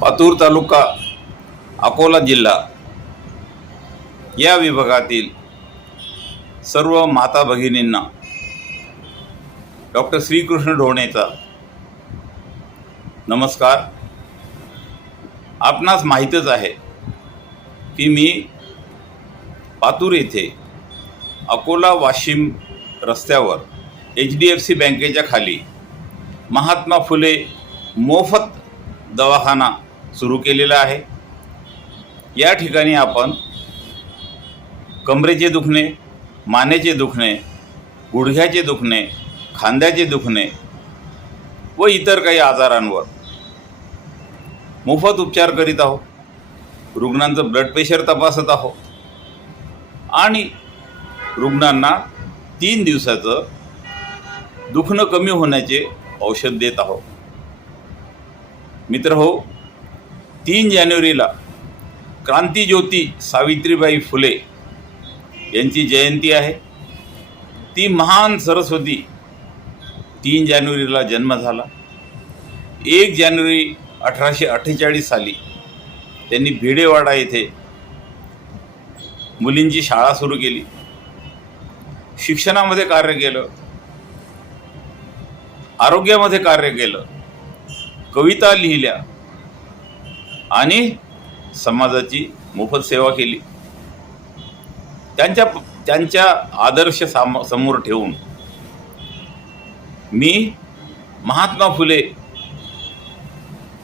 पातूर तालुका अकोला जिल्हा या विभागातील सर्व माता भगिनींना डॉक्टर श्रीकृष्ण ढोणेचा नमस्कार। आपणास माहीतच आहे की मी पातूर येथे अकोला वाशिम रस्त्यावर HDFC बँकेच्या खाली महात्मा फुले मोफत दवाखाना सुरू केलेला आहे। या ठिकाणी आपण कमरेचे दुखणे, मानेचे दुखणे, गुडघ्याचे दुखणे, खांद्याचे दुखणे व इतर काही आजारांवर मोफत उपचार करीत आहोत। रुग्णांचं ब्लड प्रेशर तपासत आहोत आणि रुग्णांना 3 दिवसाचं दुखणं कमी होण्याचे औषध देत आहोत। मित्रहो, 3 जानेवारीला क्रांतिज्योती सावित्रीबाई फुले यांची जयंती आहे। ती महान सरस्वती 3 जानेवारीला जन्म झाला। 1 जानेवारी 1848 साली त्यांनी भिडेवाडा येथे मुलींची शाळा सुरू केली। शिक्षणामध्ये कार्य केलं, आरोग्यामध्ये कार्य केलं, कविता लिहिल्या आणि समाजाची मोफत सेवा केली। त्यांच्या आदर्श समोर ठेवून मी महात्मा फुले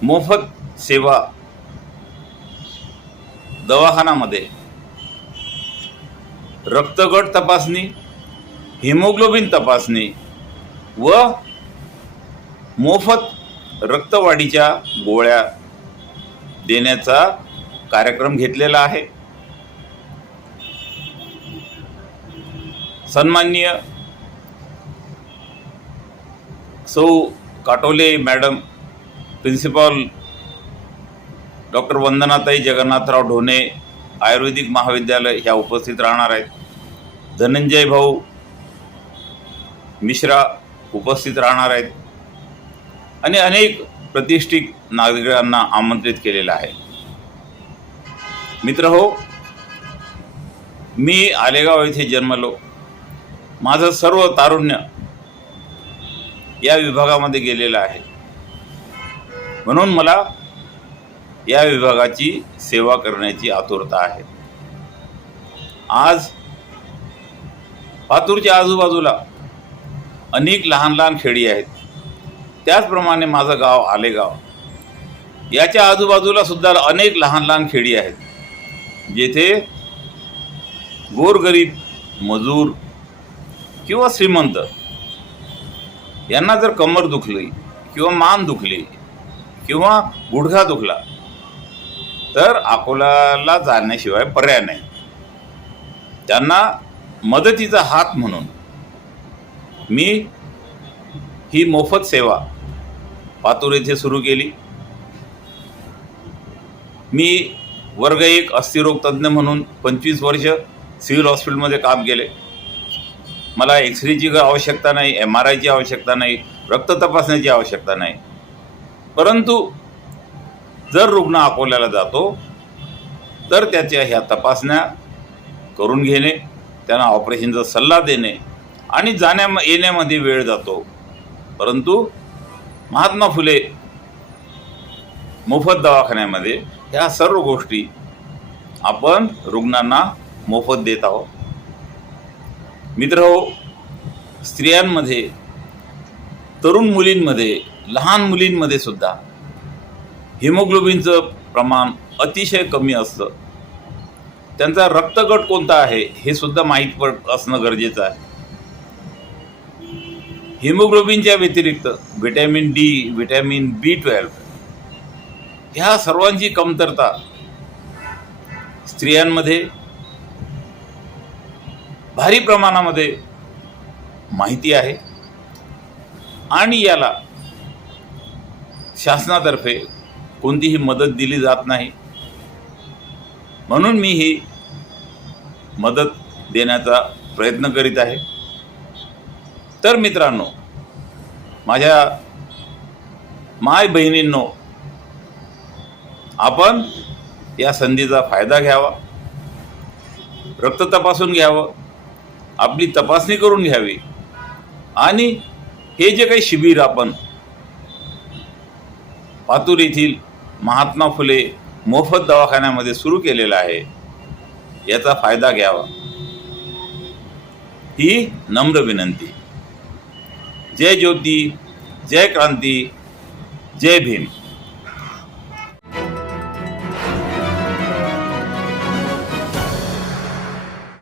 मोफत सेवा दवाखान्यामध्ये रक्तगट तपासणी, हिमोग्लोबिन तपासणी व मोफत रक्तवाढीच्या गोळ्या देण्याचा कार्यक्रम घेतलेला आहे। सन्माननीय सौ Katole madam, principal doctor Vandanatai Jagannathrao Dhone ayurvedic महाविद्यालय ह्या उपस्थित राहणार आहेत। धनंजय भाऊ मिश्रा उपस्थित राहणार आहेत आणि अनेक प्रतिष्ठित नागरिकांना आमंत्रित केलेलं आहे। मित्रहो, मी आलेगाव येथे जन्मलो। माझं सर्व तारुण्य या विभागामध्ये गेलेलं आहे, म्हणून मला या विभागाची सेवा करण्याची आतुरता आहे। आज पातूरच्या आजूबाजूला अनेक लहान लहान खेडी आहेत। त्याचप्रमाणे माझं गाव आलेगाव, याच्या आजूबाजूला सुद्धा अनेक लहान लहान खेडी आहेत, जेथे गोरगरीब मजूर किंवा श्रीमंत यांना जर कमर दुखली किंवा मान दुखली किंवा गुडघा दुखला तर अकोल्याला जाण्याशिवाय पर्याय नाही। त्यांना मदतीचा हात म्हणून मी ही मोफत सेवा पातूर येथे सुरू केली। मी वर्ग 1 अस्थिरोग तज्ज्ञ म्हणून 25 वर्ष सिव्हिल हॉस्पिटलमध्ये काम केले। मला एक्सरेची आवश्यकता नाही, MRIची आवश्यकता नाही, रक्त तपासण्याची आवश्यकता नाही। परंतु जर रुग्ण अकोल्याला जातो तर त्याच्या ह्या तपासण्या करून घेणे, त्यांना ऑपरेशनचा सल्ला देणे आणि जाण्या येण्यामध्ये वेळ जातो। परंतु महात्मा फुले मोफत दवाखान्यामध्ये ह्या सर्व गोष्टी आपण रुग्णांना मोफत देत आहोत। मित्रहो, स्त्रियांमध्ये, तरुण मुलींमध्ये, लहान मुलींमध्ये सुद्धा हिमोग्लोबिनचं प्रमाण अतिशय कमी असतं। त्यांचा रक्तगट कोणता आहे हे सुद्धा माहीत असणं गरजेचं आहे। हिमोग्लोबिनच्या व्यतिरिक्त व्हिटॅमिन D, व्हिटॅमिन B12 ह्या सर्वांची कमतरता स्त्रियांमध्ये भारी प्रमाणामध्ये माहिती आहे आणि याला शासनातर्फे कोणतीही मदत दिली जात नाही, म्हणून मी ही मदत देण्याचा प्रयत्न करीत आहे। तर मित्रांनो, माझ्या माय बहिणींनो, आपण या संधीचा फायदा घ्यावा, रक्त तपासून घ्यावं, आपली तपासणी करून घ्यावी आणि हे जे काही शिबिर आपण पातूर येथील महात्मा फुले मोफत दवाखान्यामध्ये सुरू केलेलं आहे याचा फायदा घ्यावा ही नम्र विनंती. जय ज्योती, जय क्रांती, जय भीम.